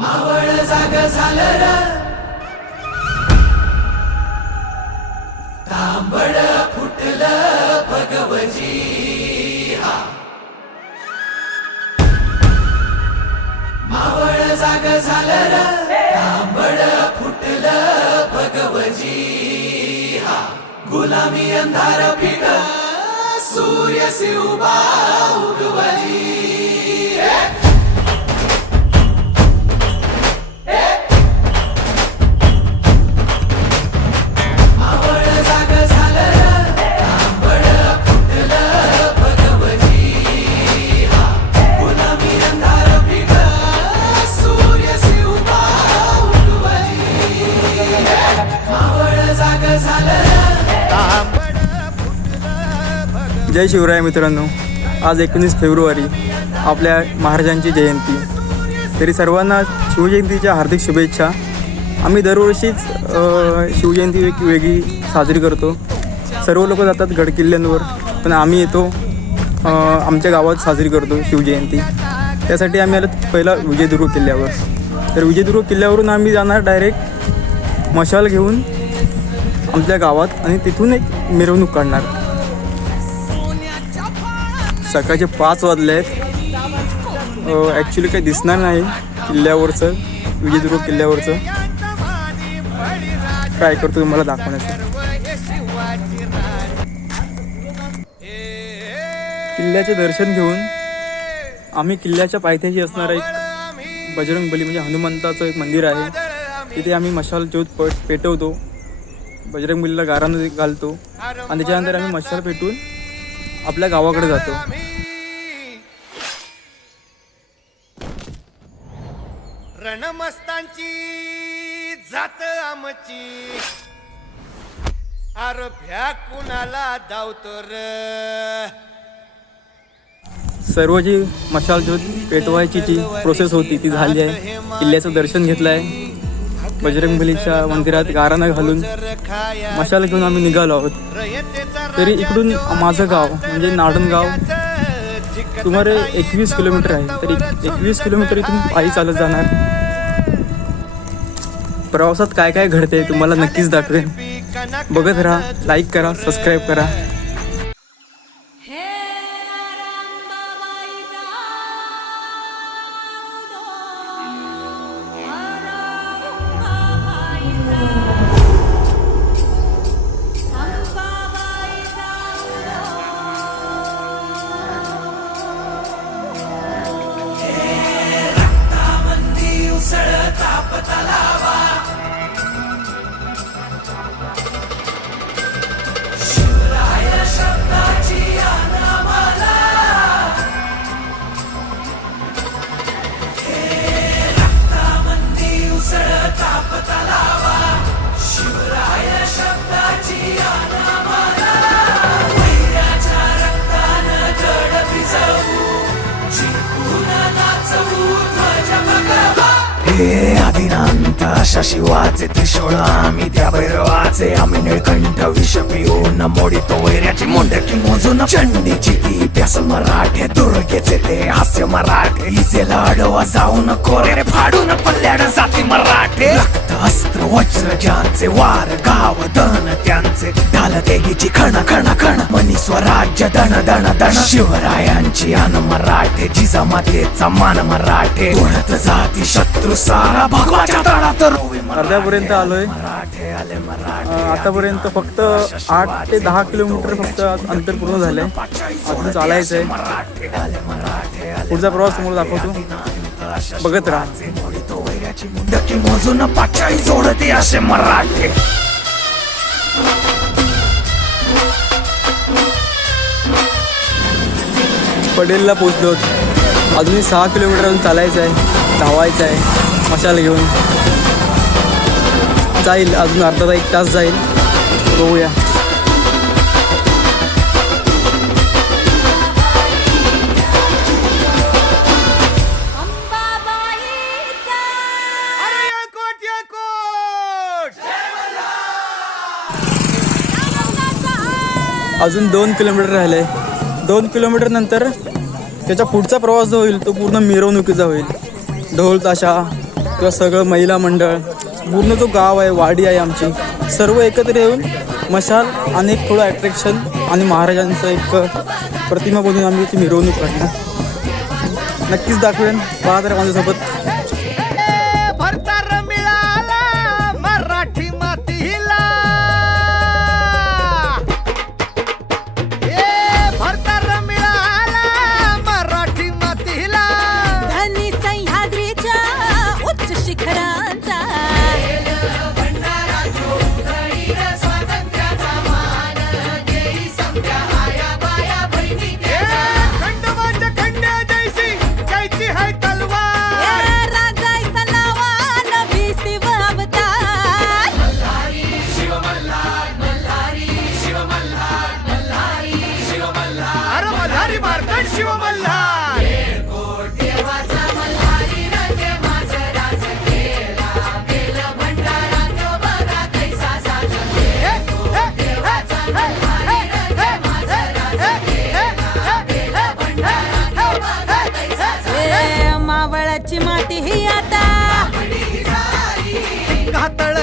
मावळ जाग झालं र. तांबड फुटलं भगवजी मावळ जाग झालं र. तांबड फुटलं भगवजी हा गुलामी अंधार पिट सूर्य शिवबा उगवली. जय शिवराय मित्रांनो. आज एकोणीस फेब्रुवारी आपल्या महाराजांची जयंती. तरी सर्वांना शिवजयंतीच्या हार्दिक शुभेच्छा. आम्ही दरवर्षीच शिवजयंती एक वेगळी साजरी करतो. सर्व लोक जातात गडकिल्ल्यांवर पण आम्ही येतो आमच्या गावात साजरी करतो शिवजयंती. त्यासाठी आम्ही आलो पहिला विजयदुर्ग किल्ल्यावर. तर विजयदुर्ग किल्ल्यावरून आम्ही जाणार डायरेक्ट मशाल घेऊन आमच्या गावात आणि तिथून एक मिरवणूक काढणार. सकाळचे पाच वाजले आहेत. ॲक्च्युली काही दिसणार नाही किल्ल्यावरचं विजयदुर्ग किल्ल्यावरचं. काय करतो तुम्हाला दाखवण्याचं. किल्ल्याचे दर्शन घेऊन आम्ही किल्ल्याच्या पायथ्याशी असणारा एक बजरंग बली म्हणजे हनुमंताचं एक मंदिर आहे. तिथे आम्ही मशाल ज्योत पट पेटवतो. बजरंग बलीला गारानं घालतो. आणि त्याच्यानंतर आम्ही मशाल पेटून आपल्या गावाकडे जातो. रणमस्तांची जात आमची. अर भ्या कुणाला धावतो र? सर्व जी मशाल ज्योत पेटवायची जी प्रोसेस होती ती झाली आहे. किल्ल्याचं दर्शन घेतलं आहे. बजरंगबलीच्या मंदिरात गाराणा घालून मशाल घेऊन आम्ही निघालो आहोत. तरी इकडून माझं गाव म्हणजे नाडणगाव सुमारे एकवीस किलोमीटर आहे. तरी एकवीस किलोमीटर इथून पायी चालत जाणार. प्रवासात काय काय घडते तुम्हाला नक्कीच दाखवेन. बघत राहा लाईक करा सबस्क्राईब करा. मंदी ताप तलावा அதே அதினான் अशा शिवाचे त्रिशूळ आम्ही त्या भैरवाचे आम्ही निळकंठ विष पिऊन मोडितो वैऱ्याची मुंडकी मोजून चंडीची ती प्यास मराठे दुर्गेचे ते हास्य मराठे इसे लाडवा जाऊन कोरे फाडून पल्ल्याड जाती मराठे रक्त अस्त्र वज्र ज्यांचे वार गाव दन त्यांचे ढाल देगीची खण खण खण मनी स्वराज्य दण दण दण शिवरायांची अन मराठे जिजामातेचा मान मराठे कोणत जाती शत्रू सारा भगवाच्या तळात अर्ध्यापर्यंत आलोय. आतापर्यंत फक्त आठ ते दहा किलोमीटर फक्त अंतर पूर्ण झालंय. अजून चालायचं आहे पुढचा प्रवास तुम्हाला दाखवतो. बघत राहा. असे मराठे पडेलला पोचलो अजूनही सहा किलोमीटर अजून चालायचं आहे धावायचं आहे मशाल घेऊन. जाईल. अजून अर्धा एक तास जाईल. बघूया. अजून दोन किलोमीटर राहिले. दोन किलोमीटर नंतर त्याच्या पुढचा प्रवास जो होईल तो पूर्ण मिरवणुकीचा होईल. ढोल ताशा किंवा सगळं महिला मंडळ पूर्ण जो गाव आहे वाडी आहे आमची सर्व एकत्र येऊन मशाल आणि एक थोडं ॲट्रॅक्शन आणि महाराजांचं एक प्रतिमा बनवून आम्ही ती मिरवणूक काढणार. नक्कीच दाखवेन. पहा तर माझ्यासोबत.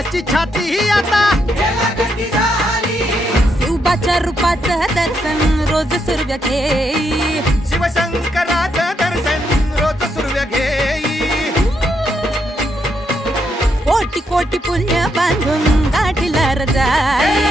कातळची छाती ही आता. शिवबाच्या रूपाचं दर्शन रोज सुरव्य घेई. शिवशंकराचं दर्शन रोज सुरव्य घेई. कोटी कोटी पुण्य बांधून गाठीला रजाई.